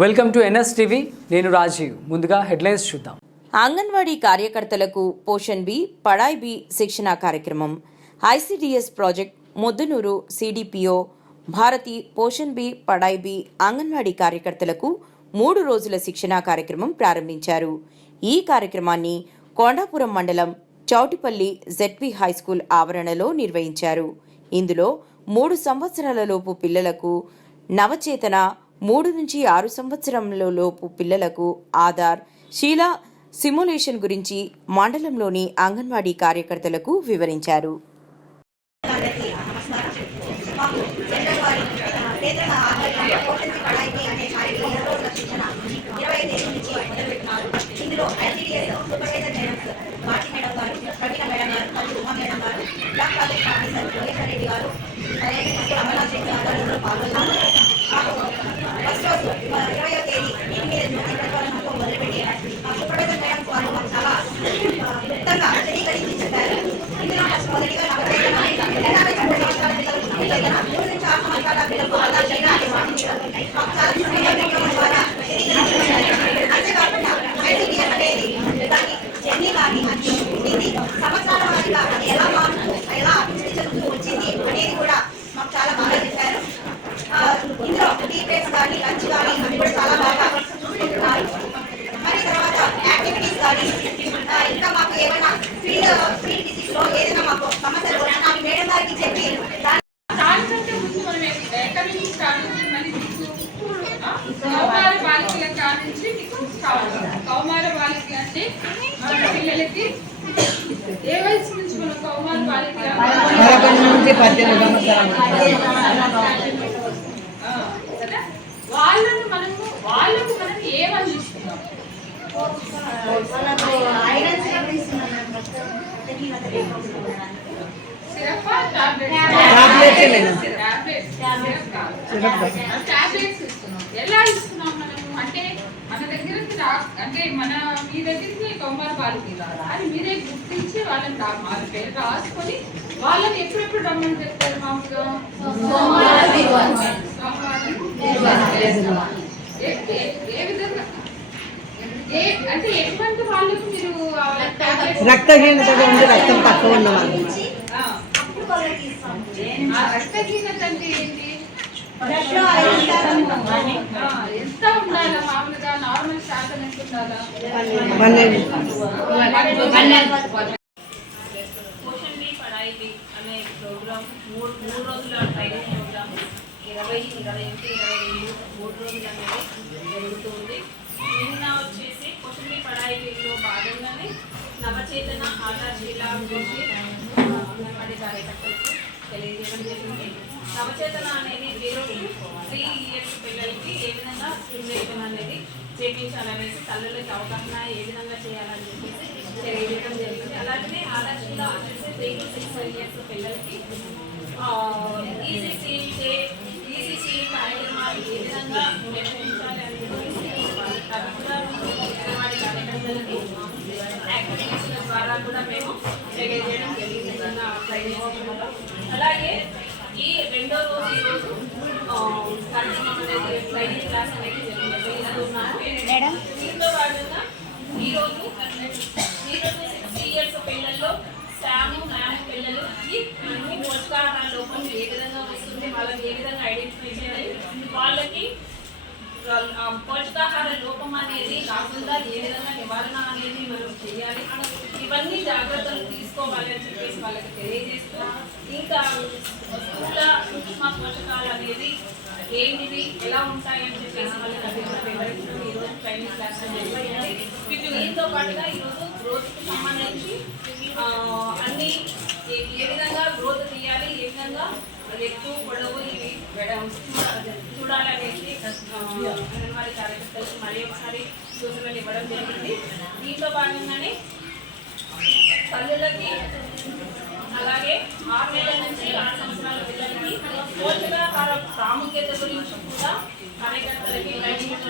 Welcome to NS TV నేను రాజీవ్. ముందుగా headlines చూద్దాం. అంగన్వాడీ కార్యకర్తలకు పోషన్ బి పడాయ్ బి శిక్షణా కార్యక్రమం. ICDS project Muddanur CDPO Bharathi Poshan Bhi Padhai Bhi Anganwadi కార్యకర్తలకు మూడు రోజుల శిక్షణా కార్యక్రమం ప్రారంభించారు. ఈ కార్యక్రమాన్ని కొండాపురం మండలం చౌటిపల్లి జెడ్పీ హైస్కూల్ ఆవరణలో నిర్వహించారు. ఇందులో మూడు సంవత్సరాలలోపు పిల్లలకు నవచేతన మూడు నుంచి ఆరు సంవత్సరంలో లోపు పిల్లలకు ఆధార్ శీలా సిమ్యులేషన్ గురించి మండలంలోని అంగన్వాడీ కార్యకర్తలకు వివరించారు. గారు Я కానీ లంచ్ కానీ అవి కూడా చాలా బాగా చూసుకుంటున్నారు మరి తర్వాత యాక్టివిటీస్ కానీ ఇంకా మాకు ఏమైనా ఫీల్డ్ ఫీల్డ్ డిసీజ్లో ఏదైనా మాకు సమస్యలు వచ్చినా అవి మేడం గారికి చెప్పి కౌమార బాలికల కాడ నుంచి మీకు స్టార్ట్ అవుతుంది. కౌమార బాలిక అంటే మన పిల్లలకి ఏ వయసు నుంచి మనం కౌమార బాలికల పదకొండు నుంచి పద్దెనిమిది సంవత్సరాలు ఆ, కదా? వాళ్ళను మనము వాళ్ళకు మనం ఏమని ఇస్తున్నాం సిరప్ టాబ్లెట్సే మేడం. టాబ్లెట్స్ టాబ్లెట్స్ ఇస్తున్నాం ఎలా ఇస్తున్నాం మనము అంటే మన దగ్గరికి రా అంటే మన మీ దగ్గరికి కౌమార బాలికి రాదా అని మీరే గుర్తించి వాళ్ళని వాళ్ళ పేరు రాసుకొని వాళ్ళని ఎప్పుడెప్పుడు రమ్మని చెప్తారు మామూలుగా సోమవారం, ఏ- ఏ- ఏ విధంగా ఏ అంటే ఎటువంటి రక్తహీనతగా ఉండి రక్తం తక్కువ ఉన్న వాళ్ళు ఆ. ఆ రక్తహీనత అంటే ఏంటి ఆ, ఎంత ఉండాలా మామూలుగా? నార్మల్ శాతం ఎంత ఉండాలా? పన్నెండు. పోషన్ బి పడాయి బి అనే ప్రోగ్రామ్ మూడు మూడు రోజుల ట్రైనింగ్ ప్రోగ్రామ్. ఇరవై ఇరవై ఒకటి ఇరవై రెండు మూడు రోజులు అనేది జరుగుతుంది నిన్న వచ్చేసి పోషన్ పడాయిలో భాగంగానే నవచేతన ఆధారశీల గురించి అంగన్వాడీ కార్యకర్తలకు తెలియజేయడం జరిగింది. నవచేతన అనేది జీరో త్రీ ఇయర్స్ పిల్లలకి ఏ విధంగా స్టిమ్యులేషన్ అనేది చేయించాలనేసి తల్లులకి అవగాహన ఏ విధంగా చేయాలని చెప్పేసి తెలియజేయడం జరిగింది. అలాగే ఆదర్శంగా వచ్చేసి త్రీ టు సిక్స్ ఇయర్స్ పిల్లలకి ఈసీసీ ఈసీసీ కార్యక్రమాలు ఏ విధంగా నిర్వహించాలి అని చెప్పేసి అంగన్వాడీ కార్యకర్తలకి యాక్టివిటీస్ ద్వారా కూడా మేము తెలియజేయడం జరిగింది నిన్న అలాగే ఈ రెండో రోజు ఈ రోజు కార్యక్రమం అనేది ట్రైనింగ్ క్లాస్ అనేది జరిగింది మేడం దీంతో భాగంగా ఈ రోజు ఈ రోజు సిక్స్ ఇయర్స్ పిల్లల్లో శాము మ్యామ్ పిల్లలకి పోషకాహార లోపం ఏ విధంగా వస్తుంది వాళ్ళకి ఏ విధంగా ఐడెంటిఫై చేయాలి వాళ్ళకి ఆ పోషకాహార లోపం అనేది రాకుండా ఏ విధంగా నివారణ అనేది మనం చేయాలి. ఇవన్నీ జాగ్రత్తలు తీసుకోవాలి అని చెప్పేసి వాళ్ళకి తెలియజేస్తూ ఇంకా స్థూల సూక్ష్మ పోషకాలు అనేది ఏంటివి ఎలా ఉంటాయని చెప్పేసి వాళ్ళకి అది వివరించడం ఈరోజు ట్రైనింగ్ క్లాస్ నిర్వహించాలి దీంతో పాటుగా ఈరోజు గ్రోత్కి సంబంధించి అన్ని ఏ- ఏ విధంగా గ్రోత్ తీయాలి ఏ విధంగా ఎత్తు పొడవు ఇవి చూడాలనేసి అంగన్వాడీ కార్యకర్తలకు మళ్ళీ ఒకసారి సూచనలు ఇవ్వడం జరిగింది. దీంట్లో భాగంగానే పల్లెలకి అలాగే ఆరు నెలల నుంచి ఆరు సంవత్సరాల పిల్లలకి పోషకాహార ప్రాముఖ్యత గురించి కూడా కార్యకర్తలకి ట్రైనింగ్